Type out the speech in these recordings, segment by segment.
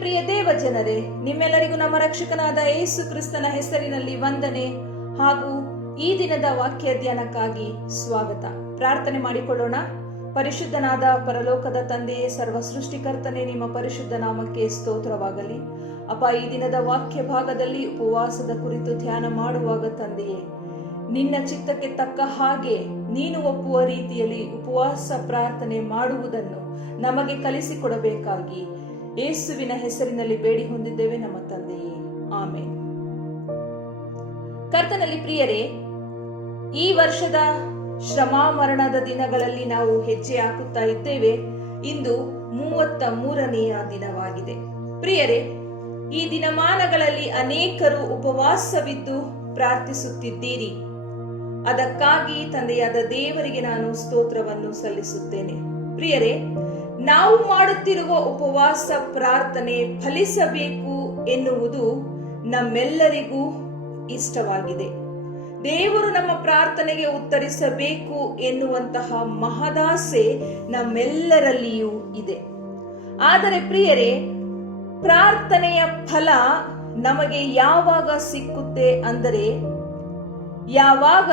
ಪ್ರಿಯ ದೇವ ಜನರೇ, ನಿಮ್ಮೆಲ್ಲರಿಗೂ ನಮ್ಮ ರಕ್ಷಕನಾದ ಯೇಸು ಕ್ರಿಸ್ತನ ಹೆಸರಿನಲ್ಲಿ ವಂದನೆ ಹಾಗೂ ಈ ದಿನದ ವಾಕ್ಯ ಧ್ಯಾನಕ್ಕಾಗಿ ಸ್ವಾಗತ. ಪ್ರಾರ್ಥನೆ ಮಾಡಿಕೊಳ್ಳೋಣ. ಪರಿಶುದ್ಧನಾದ ಪರಲೋಕದ ತಂದೆಯೇ, ಸರ್ವ ಸೃಷ್ಟಿಕರ್ತನೆ, ನಿಮ್ಮ ಪರಿಶುದ್ಧ ನಾಮಕ್ಕೆ ಸ್ತೋತ್ರವಾಗಲಿ. ಅಪ್ಪ, ಈ ದಿನದ ವಾಕ್ಯ ಭಾಗದಲ್ಲಿ ಉಪವಾಸದ ಕುರಿತು ಧ್ಯಾನ ಮಾಡುವಾಗ ತಂದೆಯೇ, ನಿನ್ನ ಚಿತ್ತಕ್ಕೆ ತಕ್ಕ ಹಾಗೆ ನೀನು ಒಪ್ಪುವ ರೀತಿಯಲ್ಲಿ ಉಪವಾಸ ಪ್ರಾರ್ಥನೆ ಮಾಡುವುದನ್ನು ನಮಗೆ ಕಲಿಸಿಕೊಡಬೇಕಾಗಿ ಯೇಸುವಿನ ಹೆಸರಿನಲ್ಲಿ ಬೇಡಿ ಹೊಂದಿದ್ದೇವೆ ನಮ್ಮ ತಂದೆಯೇ, ಆಮೆನ್. ಕರ್ತನಲ್ಲಿ ಪ್ರಿಯರೇ, ಈ ವರ್ಷದ ಶ್ರಮ ಮರಣದ ದಿನಗಳಲ್ಲಿ ನಾವು ಹೆಜ್ಜೆ ಹಾಕುತ್ತಾ ಇದ್ದೇವೆ. ಇಂದು 33ನೆಯ ದಿನವಾಗಿದೆ. ಪ್ರಿಯರೇ, ಈ ದಿನಮಾನಗಳಲ್ಲಿ ಅನೇಕರು ಉಪವಾಸವಿದ್ದು ಪ್ರಾರ್ಥಿಸುತ್ತಿದ್ದೀರಿ. ಅದಕ್ಕಾಗಿ ತಂದೆಯಾದ ದೇವರಿಗೆ ನಾನು ಸ್ತೋತ್ರವನ್ನು ಸಲ್ಲಿಸುತ್ತೇನೆ. ಪ್ರಿಯರೇ, ನಾವು ಮಾಡುತ್ತಿರುವ ಉಪವಾಸ ಪ್ರಾರ್ಥನೆ ಫಲಿಸಬೇಕು ಎನ್ನುವುದು ನಮ್ಮೆಲ್ಲರಿಗೂ ಇಷ್ಟವಾಗಿದೆ. ದೇವರು ನಮ್ಮ ಪ್ರಾರ್ಥನೆಗೆ ಉತ್ತರಿಸಬೇಕು ಎನ್ನುವಂತಹ ಮಹದಾಸೆ ನಮ್ಮೆಲ್ಲರಲ್ಲಿಯೂ ಇದೆ. ಆದರೆ ಪ್ರಿಯರೇ, ಪ್ರಾರ್ಥನೆಯ ಫಲ ನಮಗೆ ಯಾವಾಗ ಸಿಕ್ಕುತ್ತೆ ಅಂದರೆ, ಯಾವಾಗ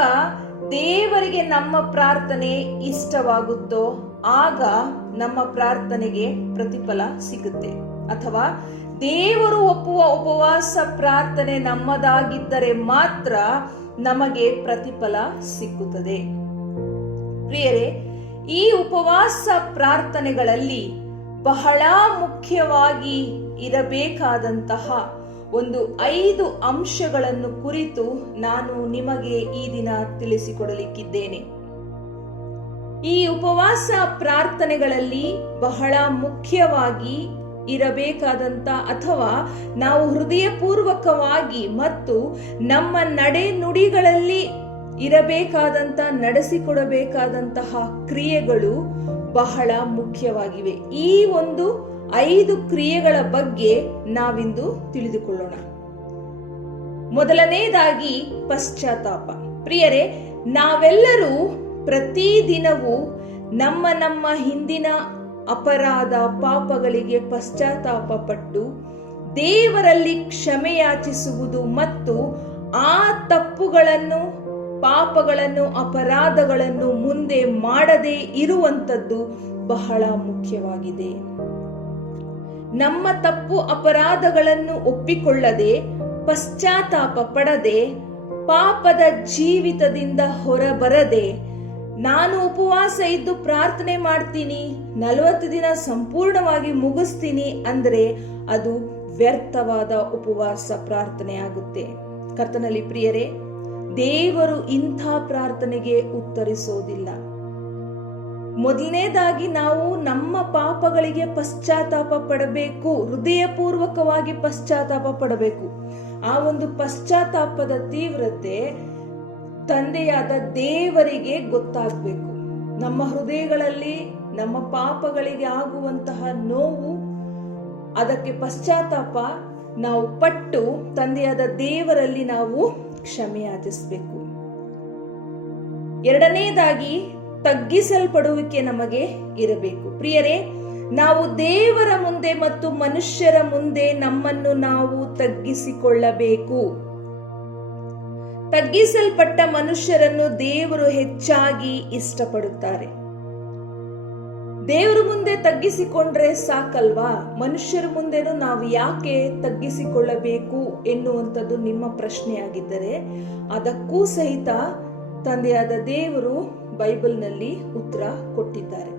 ದೇವರಿಗೆ ನಮ್ಮ ಪ್ರಾರ್ಥನೆ ಇಷ್ಟವಾಗುತ್ತೋ ಆಗ ನಮ್ಮ ಪ್ರಾರ್ಥನೆಗೆ ಪ್ರತಿಫಲ ಸಿಗುತ್ತೆ. ಅಥವಾ ದೇವರು ಒಪ್ಪುವ ಉಪವಾಸ ಪ್ರಾರ್ಥನೆ ನಮ್ಮದಾಗಿದ್ದರೆ ಮಾತ್ರ ನಮಗೆ ಪ್ರತಿಫಲ ಸಿಕ್ಕುತ್ತದೆ. ಪ್ರಿಯರೇ, ಈ ಉಪವಾಸ ಪ್ರಾರ್ಥನೆಗಳಲ್ಲಿ ಬಹಳ ಮುಖ್ಯವಾಗಿ ಇರಬೇಕಾದಂತಹ ಒಂದು 5 ಅಂಶಗಳನ್ನು ಕುರಿತು ನಾನು ನಿಮಗೆ ಈ ದಿನ ತಿಳಿಸಿಕೊಡಲಿಕ್ಕಿದ್ದೇನೆ. ಈ ಉಪವಾಸ ಪ್ರಾರ್ಥನೆಗಳಲ್ಲಿ ಬಹಳ ಮುಖ್ಯವಾಗಿ ಇರಬೇಕಾದಂತ ಅಥವಾ ನಾವು ಹೃದಯಪೂರ್ವಕವಾಗಿ ಮತ್ತು ನಮ್ಮ ನಡೆ ನುಡಿಗಳಲ್ಲಿ ಇರಬೇಕಾದಂತ ನಡೆಸಿಕೊಡಬೇಕಾದಂತಹ ಕ್ರಿಯೆಗಳು ಬಹಳ ಮುಖ್ಯವಾಗಿವೆ. ಈ ಒಂದು 5 ಕ್ರಿಯೆಗಳ ಬಗ್ಗೆ ನಾವಿಂದು ತಿಳಿದುಕೊಳ್ಳೋಣ. ಮೊದಲನೇದಾಗಿ ಪಶ್ಚಾತ್ತಾಪ. ಪ್ರಿಯರೇ, ನಾವೆಲ್ಲರೂ ಪ್ರತಿದಿನವೂ ನಮ್ಮ ಹಿಂದಿನ ಅಪರಾಧ ಪಾಪಗಳಿಗೆ ಪಶ್ಚಾತ್ತಾಪ ಪಟ್ಟು ದೇವರಲ್ಲಿ ಕ್ಷಮೆಯಾಚಿಸುವುದು ಮತ್ತು ಆ ತಪ್ಪುಗಳನ್ನು, ಪಾಪಗಳನ್ನು, ಅಪರಾಧಗಳನ್ನು ಮುಂದೆ ಮಾಡದೇ ಇರುವಂತದ್ದು ಬಹಳ ಮುಖ್ಯವಾಗಿದೆ. ನಮ್ಮ ತಪ್ಪು ಅಪರಾಧಗಳನ್ನು ಒಪ್ಪಿಕೊಳ್ಳದೆ, ಪಶ್ಚಾತ್ತಾಪ ಪಡದೆ, ಪಾಪದ ಜೀವಿತದಿಂದ ಹೊರಬರದೆ, ನಾನು ಉಪವಾಸ ಇದ್ದು ಪ್ರಾರ್ಥನೆ ಮಾಡ್ತೀನಿ, 40 ದಿನ ಸಂಪೂರ್ಣವಾಗಿ ಮುಗಿಸ್ತೀನಿ ಅಂದ್ರೆ ಅದು ವ್ಯರ್ಥವಾದ ಉಪವಾಸ ಪ್ರಾರ್ಥನೆ ಆಗುತ್ತೆ. ಕರ್ತನಲ್ಲಿ ಪ್ರಿಯರೇ, ದೇವರು ಇಂಥ ಪ್ರಾರ್ಥನೆಗೆ ಉತ್ತರಿಸೋದಿಲ್ಲ. ಮೊದಲನೇದಾಗಿ ನಾವು ನಮ್ಮ ಪಾಪಗಳಿಗೆ ಪಶ್ಚಾತ್ತಾಪ ಪಡಬೇಕು, ಹೃದಯಪೂರ್ವಕವಾಗಿ ಪಶ್ಚಾತ್ತಾಪ ಪಡಬೇಕು. ಆ ಒಂದು ಪಶ್ಚಾತ್ತಾಪದ ತೀವ್ರತೆ ತಂದೆಯಾದ ದೇವರಿಗೆ ಗೊತ್ತಾಗಬೇಕು. ನಮ್ಮ ಹೃದಯಗಳಲ್ಲಿ ನಮ್ಮ ಪಾಪಗಳಿಗೆ ಆಗುವಂತಹ ನೋವು, ಅದಕ್ಕೆ ಪಶ್ಚಾತ್ತಾಪ ನಾವು ಪಟ್ಟು ತಂದೆಯಾದ ದೇವರಲ್ಲಿ ನಾವು ಕ್ಷಮೆಯಾಚಿಸಬೇಕು. ಎರಡನೇದಾಗಿ ತಗ್ಗಿಸಲ್ಪಡುವಿಕೆ ನಮಗೆ ಇರಬೇಕು. ಪ್ರಿಯರೇ, ನಾವು ದೇವರ ಮುಂದೆ ಮತ್ತು ಮನುಷ್ಯರ ಮುಂದೆ ನಮ್ಮನ್ನು ನಾವು ತಗ್ಗಿಸಿಕೊಳ್ಳಬೇಕು. ತಗ್ಗಿಸಲ್ಪಟ್ಟ ಮನುಷ್ಯರನ್ನು ದೇವರು ಹೆಚ್ಚಾಗಿ ಇಷ್ಟಪಡುತ್ತಾರೆ. ದೇವರ ಮುಂದೆ ತಗ್ಗಿಸಿಕೊಂಡ್ರೆ ಸಾಕಲ್ವಾ? ಮನುಷ್ಯರ ಮುಂದೆನೂ ನಾವು ಯಾಕೆ ತಗ್ಗಿಸಿಕೊಳ್ಳಬೇಕು ಎನ್ನುವಂಥದ್ದು ನಿಮ್ಮ ಪ್ರಶ್ನೆಯಾಗಿದ್ದರೆ, ಅದಕ್ಕೂ ಸಹಿತ ತಂದೆಯಾದ ದೇವರು ಬೈಬಲ್ನಲ್ಲಿ ಉತ್ತರ ಕೊಟ್ಟಿದ್ದಾರೆ.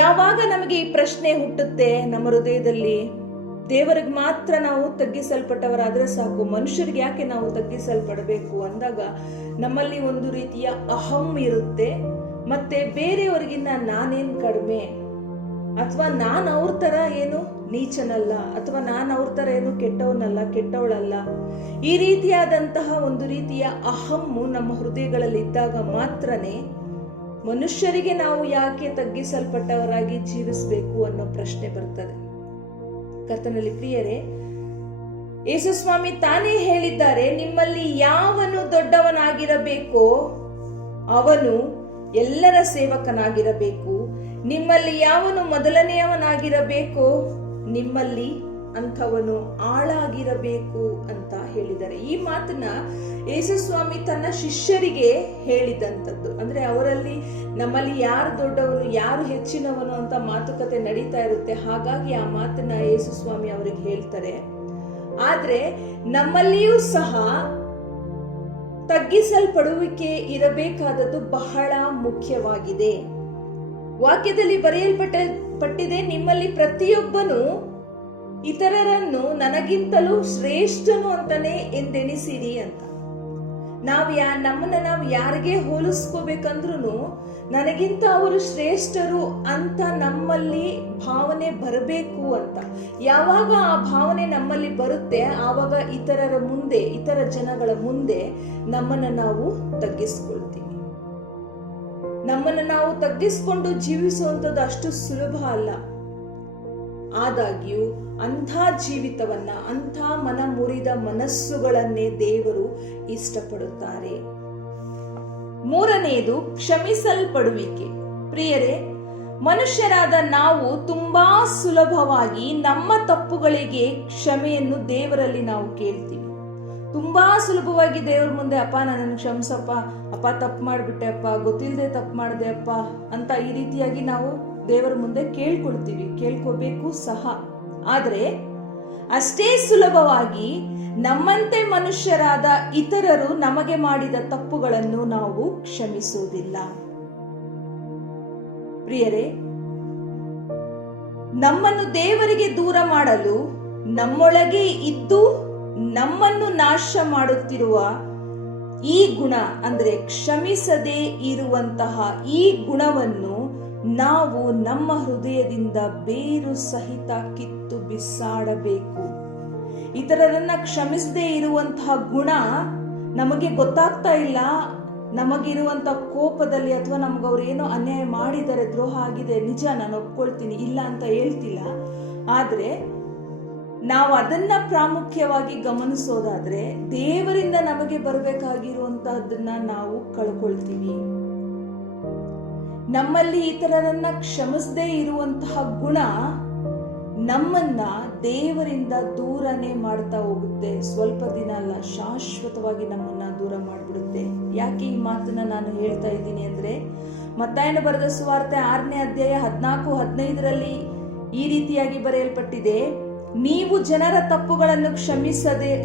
ಯಾವಾಗ ನಮಗೆ ಈ ಪ್ರಶ್ನೆ ಹುಟ್ಟುತ್ತೆ ನಮ್ಮ ಹೃದಯದಲ್ಲಿ, ದೇವರಿಗೆ ಮಾತ್ರ ನಾವು ತಗ್ಗಿಸಲ್ಪಟ್ಟವರಾದ್ರೆ ಸಾಕು, ಮನುಷ್ಯರಿಗೆ ಯಾಕೆ ನಾವು ತಗ್ಗಿಸಲ್ಪಡಬೇಕು ಅಂದಾಗ ನಮ್ಮಲ್ಲಿ ಒಂದು ರೀತಿಯ ಅಹಂ ಇರುತ್ತೆ. ಮತ್ತೆ ಬೇರೆಯವರಿಗಿನ್ನ ನಾನೇನ್ ಕಡಿಮೆ, ಅಥವಾ ನಾನು ಅವ್ರ ತರ ಏನು ನೀಚನಲ್ಲ, ಅಥವಾ ನಾನು ಅವ್ರ ತರ ಏನು ಕೆಟ್ಟವನಲ್ಲ, ಕೆಟ್ಟವಳಲ್ಲ, ಈ ರೀತಿಯಾದಂತಹ ಒಂದು ರೀತಿಯ ಅಹಮ್ಮು ನಮ್ಮ ಹೃದಯಗಳಲ್ಲಿ ಇದ್ದಾಗ ಮಾತ್ರನೇ ಮನುಷ್ಯರಿಗೆ ನಾವು ಯಾಕೆ ತಗ್ಗಿಸಲ್ಪಟ್ಟವರಾಗಿ ಜೀವಿಸಬೇಕು ಅನ್ನೋ ಪ್ರಶ್ನೆ ಬರ್ತದೆ. ಕರ್ತನಲ್ಲಿ ಪ್ರಿಯರೇ, ಯೇಸು ಸ್ವಾಮಿ ತಾನೇ ಹೇಳಿದ್ದಾರೆ, ನಿಮ್ಮಲ್ಲಿ ಯಾವನು ದೊಡ್ಡವನಾಗಿರಬೇಕೋ ಅವನು ಎಲ್ಲರ ಸೇವಕನಾಗಿರಬೇಕು, ನಿಮ್ಮಲ್ಲಿ ಯಾವನು ಮೊದಲನೆಯವನಾಗಿರಬೇಕೋ ನಿಮ್ಮಲ್ಲಿ ಅಂಥವನು ಆಳಾಗಿರಬೇಕು ಅಂತ ಹೇಳಿದ್ದಾರೆ. ಈ ಮಾತನ್ನ ಯೇಸು ಸ್ವಾಮಿ ತನ್ನ ಶಿಷ್ಯರಿಗೆ ಹೇಳಿದಂಥದ್ದು. ಅಂದ್ರೆ ಅವರಲ್ಲಿ ನಮ್ಮಲ್ಲಿ ಯಾರು ದೊಡ್ಡವನು, ಯಾರು ಹೆಚ್ಚಿನವನು ಅಂತ ಮಾತುಕತೆ ನಡೀತಾ ಇರುತ್ತೆ. ಹಾಗಾಗಿ ಆ ಮಾತನ್ನ ಯೇಸು ಸ್ವಾಮಿ ಅವರಿಗೆ ಹೇಳ್ತಾರೆ. ಆದ್ರೆ ನಮ್ಮಲ್ಲಿಯೂ ಸಹ ತಗ್ಗಿಸಲ್ಪಡುವಿಕೆ ಇರಬೇಕಾದದ್ದು ಬಹಳ ಮುಖ್ಯವಾಗಿದೆ. ವಾಕ್ಯದಲ್ಲಿ ಬರೆಯಲ್ಪಟ್ಟಿದೆ, ನಿಮ್ಮಲ್ಲಿ ಪ್ರತಿಯೊಬ್ಬನು ಇತರರನ್ನು ನನಗಿಂತಲೂ ಶ್ರೇಷ್ಠನು ಅಂತಾನೆ ಎಂದೆಣಿಸಿರಿ ಅಂತ. ನಮ್ಮನ್ನ ನಾವು ಯಾರಿಗೆ ಹೋಲಿಸ್ಕೋಬೇಕಂದ್ರೂ ನನಗಿಂತ ಅವರು ಶ್ರೇಷ್ಠರು ಅಂತ ನಮ್ಮಲ್ಲಿ ಭಾವನೆ ಬರಬೇಕು ಅಂತ. ಯಾವಾಗ ಆ ಭಾವನೆ ನಮ್ಮಲ್ಲಿ ಬರುತ್ತೆ, ಆವಾಗ ಇತರರ ಮುಂದೆ, ಇತರ ಜನಗಳ ಮುಂದೆ ನಮ್ಮನ್ನ ನಾವು ತಗ್ಗಿಸ್ಕೊಳ್ತೀವಿ. ನಮ್ಮನ್ನ ನಾವು ತಗ್ಗಿಸ್ಕೊಂಡು ಜೀವಿಸುವಂಥದ್ದು ಅಷ್ಟು ಸುಲಭ ಅಲ್ಲ. ಆದಾಗ್ಯೂ ಅಂಥ ಜೀವಿತವನ್ನ, ಅಂಥ ಮನ ಮುರಿದ ಮನಸ್ಸುಗಳನ್ನೇ ದೇವರು ಇಷ್ಟಪಡುತ್ತಾರೆ. ಮೂರನೆಯದು ಕ್ಷಮಿಸಲ್ಪಡುವಿಕೆ. ಪ್ರಿಯರೇ, ಮನುಷ್ಯರಾದ ನಾವು ತುಂಬಾ ಸುಲಭವಾಗಿ ನಮ್ಮ ತಪ್ಪುಗಳಿಗೆ ಕ್ಷಮೆಯನ್ನು ದೇವರಲ್ಲಿ ನಾವು ಕೇಳ್ತೀವಿ. ತುಂಬಾ ಸುಲಭವಾಗಿ ದೇವರ ಮುಂದೆ, ಅಪ್ಪ ನನ್ನನ್ನು ಕ್ಷಮಿಸಪ್ಪ, ಅಪ್ಪ ತಪ್ಪು ಮಾಡ್ಬಿಟ್ಟೆ ಅಪ್ಪ, ಗೊತ್ತಿಲ್ಲದೆ ತಪ್ಪು ಮಾಡಿದೆ ಅಪ್ಪ ಅಂತ ಈ ರೀತಿಯಾಗಿ ನಾವು ದೇವರ ಮುಂದೆ ಕೇಳ್ಕೋಬೇಕು ಸಹ. ಆದ್ರೆ ಅಷ್ಟೇ ಸುಲಭವಾಗಿ ನಮ್ಮಂತೆ ಮನುಷ್ಯರಾದ ಇತರರು ನಮಗೆ ಮಾಡಿದ ತಪ್ಪುಗಳನ್ನು ನಾವು ಕ್ಷಮಿಸುವುದಿಲ್ಲ. ಪ್ರಿಯರೇ, ನಮ್ಮನ್ನು ದೇವರಿಗೆ ದೂರ ಮಾಡಲು ನಮ್ಮೊಳಗೆ ಇದ್ದು ನಮ್ಮನ್ನು ನಾಶ ಮಾಡುತ್ತಿರುವ ಈ ಗುಣ, ಅಂದ್ರೆ ಕ್ಷಮಿಸದೇ ಇರುವಂತಹ ಈ ಗುಣವನ್ನು ನಾವು ನಮ್ಮ ಹೃದಯದಿಂದ ಬೇರು ಸಹಿತ ಕಿತ್ತು ಬಿಸಾಡಬೇಕು. ಇತರರನ್ನ ಕ್ಷಮಿಸದೇ ಇರುವಂತಹ ಗುಣ ನಮಗೆ ಗೊತ್ತಾಗ್ತಾ ಇಲ್ಲ. ನಮಗಿರುವಂತಹ ಕೋಪದಲ್ಲಿ ಅಥವಾ ನಮ್ಗೆ ಅವ್ರು ಏನೋ ಅನ್ಯಾಯ ಮಾಡಿದರೆ, ದ್ರೋಹ ಆಗಿದೆ, ನಿಜ, ನಾನು ಒಪ್ಕೊಳ್ತೀನಿ, ಇಲ್ಲ ಅಂತ ಹೇಳ್ತಿಲ್ಲ. ಆದ್ರೆ ನಾವು ಅದನ್ನ ಪ್ರಾಮುಖ್ಯವಾಗಿ ಗಮನಿಸೋದಾದ್ರೆ ದೇವರಿಂದ ನಮಗೆ ಬರಬೇಕಾಗಿರುವಂತಹದನ್ನ ನಾವು ಕಳ್ಕೊಳ್ತೀವಿ. ನಮ್ಮಲ್ಲಿ ಇತರರನ್ನ ಕ್ಷಮಿಸದೇ ಇರುವಂತಹ ಗುಣ ನಮ್ಮನ್ನ ದೇವರಿಂದ ದೂರನೇ ಮಾಡ್ತಾ ಹೋಗುತ್ತೆ. ಸ್ವಲ್ಪ ದಿನ ಅಲ್ಲ, ಶಾಶ್ವತವಾಗಿ ನಮ್ಮನ್ನ ದೂರ ಮಾಡಿಬಿಡುತ್ತೆ. ಯಾಕೆ ಈ ಮಾತನ್ನ ನಾನು ಹೇಳ್ತಾ ಇದ್ದೀನಿ ಅಂದ್ರೆ, ಮತ್ತಾಯನ ಬರೆದ ಸುವಾರ್ತೆ 6ನೇ ಅಧ್ಯಾಯ 14-15 ಈ ರೀತಿಯಾಗಿ ಬರೆಯಲ್ಪಟ್ಟಿದೆ, ನೀವು ಜನರ ತಪ್ಪುಗಳನ್ನು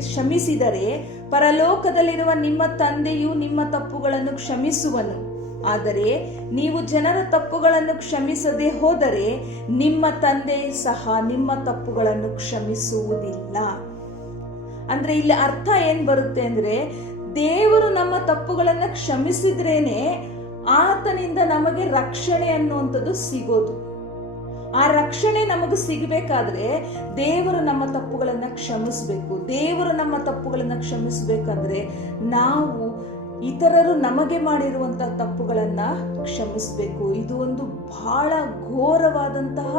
ಕ್ಷಮಿಸಿದರೆ ಪರಲೋಕದಲ್ಲಿರುವ ನಿಮ್ಮ ತಂದೆಯು ನಿಮ್ಮ ತಪ್ಪುಗಳನ್ನು ಕ್ಷಮಿಸುವನು. ಆದರೆ ನೀವು ಜನರ ತಪ್ಪುಗಳನ್ನು ಕ್ಷಮಿಸದೆ ಹೋದರೆ ನಿಮ್ಮ ತಂದೆ ಸಹ ನಿಮ್ಮ ತಪ್ಪುಗಳನ್ನು ಕ್ಷಮಿಸುವುದಿಲ್ಲ. ಅಂದ್ರೆ ಇಲ್ಲಿ ಅರ್ಥ ಏನ್ ಬರುತ್ತೆ ಅಂದ್ರೆ, ದೇವರು ನಮ್ಮ ತಪ್ಪುಗಳನ್ನ ಕ್ಷಮಿಸಿದ್ರೇನೆ ಆತನಿಂದ ನಮಗೆ ರಕ್ಷಣೆ ಅನ್ನುವಂಥದ್ದು ಸಿಗೋದು. ಆ ರಕ್ಷಣೆ ನಮಗೆ ಸಿಗಬೇಕಾದ್ರೆ ದೇವರು ನಮ್ಮ ತಪ್ಪುಗಳನ್ನ ಕ್ಷಮಿಸಬೇಕು. ದೇವರು ನಮ್ಮ ತಪ್ಪುಗಳನ್ನ ಕ್ಷಮಿಸಬೇಕಾದ್ರೆ ನಾವು ಇತರರು ನಮಗೆ ಮಾಡಿರುವಂತಹ ತಪ್ಪುಗಳನ್ನ ಕ್ಷಮಿಸಬೇಕು. ಇದು ಒಂದು ಬಹಳ ಘೋರವಾದಂತಹ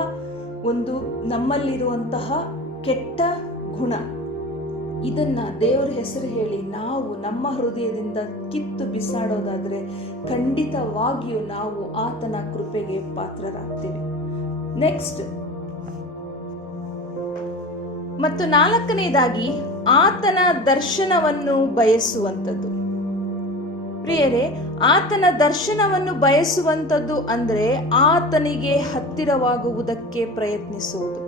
ಒಂದು ನಮ್ಮಲ್ಲಿರುವಂತಹ ಕೆಟ್ಟ ಗುಣ. ಇದನ್ನ ದೇವರ ಹೆಸರು ಹೇಳಿ ನಾವು ನಮ್ಮ ಹೃದಯದಿಂದ ಕಿತ್ತು ಬಿಸಾಡೋದಾದ್ರೆ ಖಂಡಿತವಾಗಿಯೂ ನಾವು ಆತನ ಕೃಪೆಗೆ ಪಾತ್ರರಾಗ್ತೇವೆ. ನೆಕ್ಸ್ಟ್ ಮತ್ತು 4ನೇದಾಗಿ ಆತನ ದರ್ಶನವನ್ನು ಬಯಸುವಂಥದ್ದು. ಪ್ರಿಯರೇ, ಆತನ ದರ್ಶನವನ್ನು ಬಯಸುವಂಥದ್ದು ಅಂದ್ರೆ ಆತನಿಗೆ ಹತ್ತಿರವಾಗುವುದಕ್ಕೆ ಪ್ರಯತ್ನಿಸುವುದು,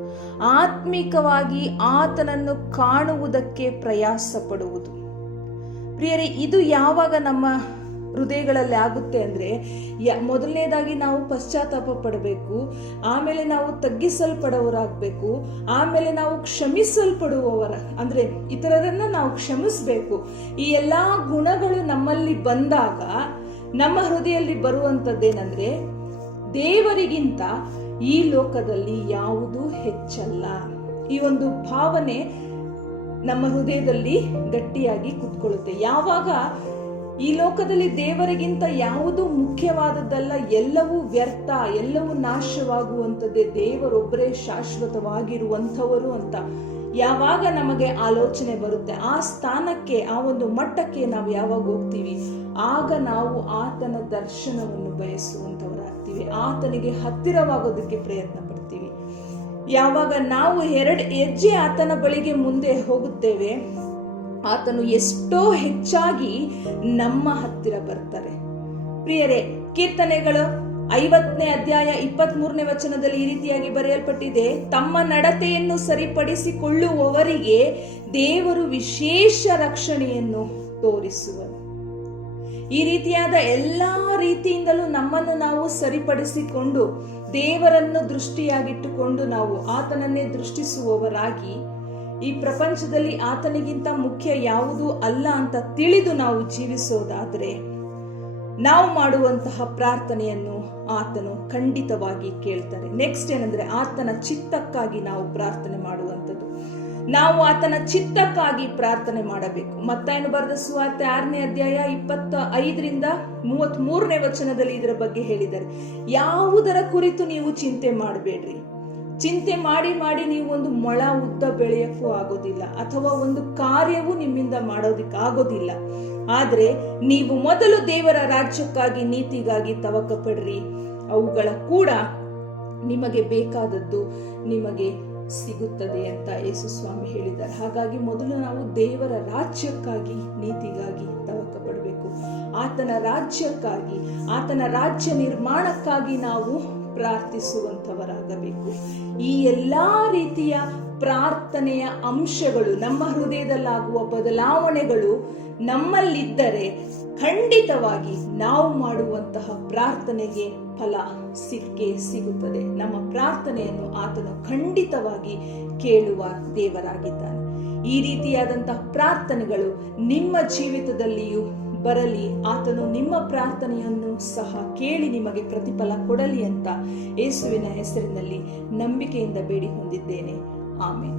ಆತ್ಮಿಕವಾಗಿ ಆತನನ್ನು ಕಾಣುವುದಕ್ಕೆ ಪ್ರಯಾಸ ಪಡುವುದು. ಪ್ರಿಯರೇ, ಇದು ಯಾವಾಗ ನಮ್ಮ ಹೃದಯಗಳಲ್ಲಿ ಆಗುತ್ತೆ ಅಂದ್ರೆ, ಮೊದಲನೇದಾಗಿ ನಾವು ಪಶ್ಚಾತ್ತಾಪ ಪಡಬೇಕು, ಆಮೇಲೆ ನಾವು ತಗ್ಗಿಸಲ್ಪಡುವವರಾಗಬೇಕು, ಆಮೇಲೆ ನಾವು ಕ್ಷಮಿಸಲ್ಪಡುವವರ ಅಂದ್ರೆ ಇತರರನ್ನ ನಾವು ಕ್ಷಮಿಸಬೇಕು. ಈ ಎಲ್ಲಾ ಗುಣಗಳು ನಮ್ಮಲ್ಲಿ ಬಂದಾಗ ನಮ್ಮ ಹೃದಯದಲ್ಲಿ ಬರುವಂತದ್ದೇನಂದ್ರೆ, ದೇವರಿಗಿಂತ ಈ ಲೋಕದಲ್ಲಿ ಯಾವುದೂ ಹೆಚ್ಚಲ್ಲ. ಈ ಒಂದು ಭಾವನೆ ನಮ್ಮ ಹೃದಯದಲ್ಲಿ ಗಟ್ಟಿಯಾಗಿ ಕುತ್ಕೊಳ್ಳುತ್ತೆ. ಯಾವಾಗ ಈ ಲೋಕದಲ್ಲಿ ದೇವರಿಗಿಂತ ಯಾವುದು ಮುಖ್ಯವಾದದ್ದಲ್ಲ, ಎಲ್ಲವೂ ವ್ಯರ್ಥ, ಎಲ್ಲವೂ ನಾಶವಾಗುವಂಥದ್ದೇ, ದೇವರೊಬ್ಬರೇ ಶಾಶ್ವತವಾಗಿರುವಂಥವರು ಅಂತ ಯಾವಾಗ ನಮಗೆ ಆಲೋಚನೆ ಬರುತ್ತೆ, ಆ ಸ್ಥಾನಕ್ಕೆ, ಆ ಒಂದು ಮಟ್ಟಕ್ಕೆ ನಾವು ಯಾವಾಗ ಹೋಗ್ತೀವಿ, ಆಗ ನಾವು ಆತನ ದರ್ಶನವನ್ನು ಬಯಸುವಂಥವರಾಗ್ತೀವಿ, ಆತನಿಗೆ ಹತ್ತಿರವಾಗೋದಕ್ಕೆ ಪ್ರಯತ್ನ ಪಡ್ತೀವಿ. ಯಾವಾಗ ನಾವು 2 ಹೆಜ್ಜೆ ಆತನ ಬಳಿಗೆ ಮುಂದೆ ಹೋಗುತ್ತೇವೆ, ಆತನು ಎಷ್ಟೋ ಹೆಚ್ಚಾಗಿ ನಮ್ಮ ಹತ್ತಿರ ಬರ್ತಾರೆ. ಪ್ರಿಯರೇ, ಕೀರ್ತನೆಗಳು 50ನೇ ಅಧ್ಯಾಯ 23ನೇ ವಚನದಲ್ಲಿ ಈ ರೀತಿಯಾಗಿ ಬರೆಯಲ್ಪಟ್ಟಿದೆ, ತಮ್ಮ ನಡತೆಯನ್ನು ಸರಿಪಡಿಸಿಕೊಳ್ಳುವವರಿಗೆ ದೇವರು ವಿಶೇಷ ರಕ್ಷಣೆಯನ್ನು ತೋರಿಸುವರು. ಈ ರೀತಿಯಾದ ಎಲ್ಲಾ ರೀತಿಯಿಂದಲೂ ನಮ್ಮನ್ನು ನಾವು ಸರಿಪಡಿಸಿಕೊಂಡು ದೇವರನ್ನು ದೃಷ್ಟಿಯಾಗಿಟ್ಟುಕೊಂಡು ನಾವು ಆತನನ್ನೇ ದೃಷ್ಟಿಸುವವರಾಗಿ ಈ ಪ್ರಪಂಚದಲ್ಲಿ ಆತನಿಗಿಂತ ಮುಖ್ಯ ಯಾವುದೂ ಅಲ್ಲ ಅಂತ ತಿಳಿದು ನಾವು ಜೀವಿಸೋದಾದ್ರೆ ನಾವು ಮಾಡುವಂತಹ ಪ್ರಾರ್ಥನೆಯನ್ನು ಆತನು ಖಂಡಿತವಾಗಿ ಕೇಳ್ತಾರೆ. ನೆಕ್ಸ್ಟ್ ಏನಂದ್ರೆ, ಆತನ ಚಿತ್ತಕ್ಕಾಗಿ ನಾವು ಪ್ರಾರ್ಥನೆ ಮಾಡುವಂಥದ್ದು. ನಾವು ಆತನ ಚಿತ್ತಕ್ಕಾಗಿ ಪ್ರಾರ್ಥನೆ ಮಾಡಬೇಕು. ಮತ್ತಾಯನು ಬರೆದ ಸುವಾರ್ತೆ 6ನೇ ಅಧ್ಯಾಯ 25ರಿಂದ 33ನೇ ವಚನದಲ್ಲಿ ಇದರ ಬಗ್ಗೆ ಹೇಳಿದ್ದಾರೆ. ಯಾವುದರ ಕುರಿತು ನೀವು ಚಿಂತೆ ಮಾಡಬೇಡ್ರಿ. ಚಿಂತೆ ಮಾಡಿ ಮಾಡಿ ನೀವು ಒಂದು ಮೊಳ ಉದ್ದ ಬೆಳೆಯಕ್ಕೂ ಆಗೋದಿಲ್ಲ, ಅಥವಾ ಒಂದು ಕಾರ್ಯವೂ ನಿಮ್ಮಿಂದ ಮಾಡೋದಿಕ್ಕೆ ಆಗೋದಿಲ್ಲ. ಆದ್ರೆ ನೀವು ಮೊದಲು ದೇವರ ರಾಜ್ಯಕ್ಕಾಗಿ ನೀತಿಗಾಗಿ ತವಕ ಪಡ್ರಿ, ಅವುಗಳ ಕೂಡ ನಿಮಗೆ ಬೇಕಾದದ್ದು ನಿಮಗೆ ಸಿಗುತ್ತದೆ ಅಂತ ಯೇಸು ಸ್ವಾಮಿ ಹೇಳಿದ್ದಾರೆ. ಹಾಗಾಗಿ ಮೊದಲು ನಾವು ದೇವರ ರಾಜ್ಯಕ್ಕಾಗಿ ನೀತಿಗಾಗಿ ತವಕ ಪಡಬೇಕು. ಆತನ ರಾಜ್ಯಕ್ಕಾಗಿ, ಆತನ ರಾಜ್ಯ ನಿರ್ಮಾಣಕ್ಕಾಗಿ ನಾವು ಪ್ರಾರ್ಥಿಸುವಂತವರಾಗಬೇಕು. ಈ ಎಲ್ಲಾ ರೀತಿಯ ಪ್ರಾರ್ಥನೆಯ ಅಂಶಗಳು, ನಮ್ಮ ಹೃದಯದಲ್ಲಾಗುವ ಬದಲಾವಣೆಗಳು ನಮ್ಮಲ್ಲಿದ್ದರೆ ಖಂಡಿತವಾಗಿ ನಾವು ಮಾಡುವಂತಹ ಪ್ರಾರ್ಥನೆಗೆ ಫಲ ಸಿಕ್ಕೇ ಸಿಗುತ್ತದೆ. ನಮ್ಮ ಪ್ರಾರ್ಥನೆಯನ್ನು ಆತನು ಖಂಡಿತವಾಗಿ ಕೇಳುವ ದೇವರಾಗಿದ್ದಾನೆ. ಈ ರೀತಿಯಾದಂತಹ ಪ್ರಾರ್ಥನೆಗಳು ನಿಮ್ಮ ಜೀವಿತದಲ್ಲಿಯೂ ಬರಲಿ. ಆತನು ನಿಮ್ಮ ಪ್ರಾರ್ಥನೆಯನ್ನು ಸಹ ಕೇಳಿ ನಿಮಗೆ ಪ್ರತಿಫಲ ಕೊಡಲಿ ಅಂತ ಯೇಸುವಿನ ಹೆಸರಿನಲ್ಲಿ ನಂಬಿಕೆಯಿಂದ ಬೇಡಿ ಹೊಂದಿದ್ದೇನೆ. ಆಮೆನ್.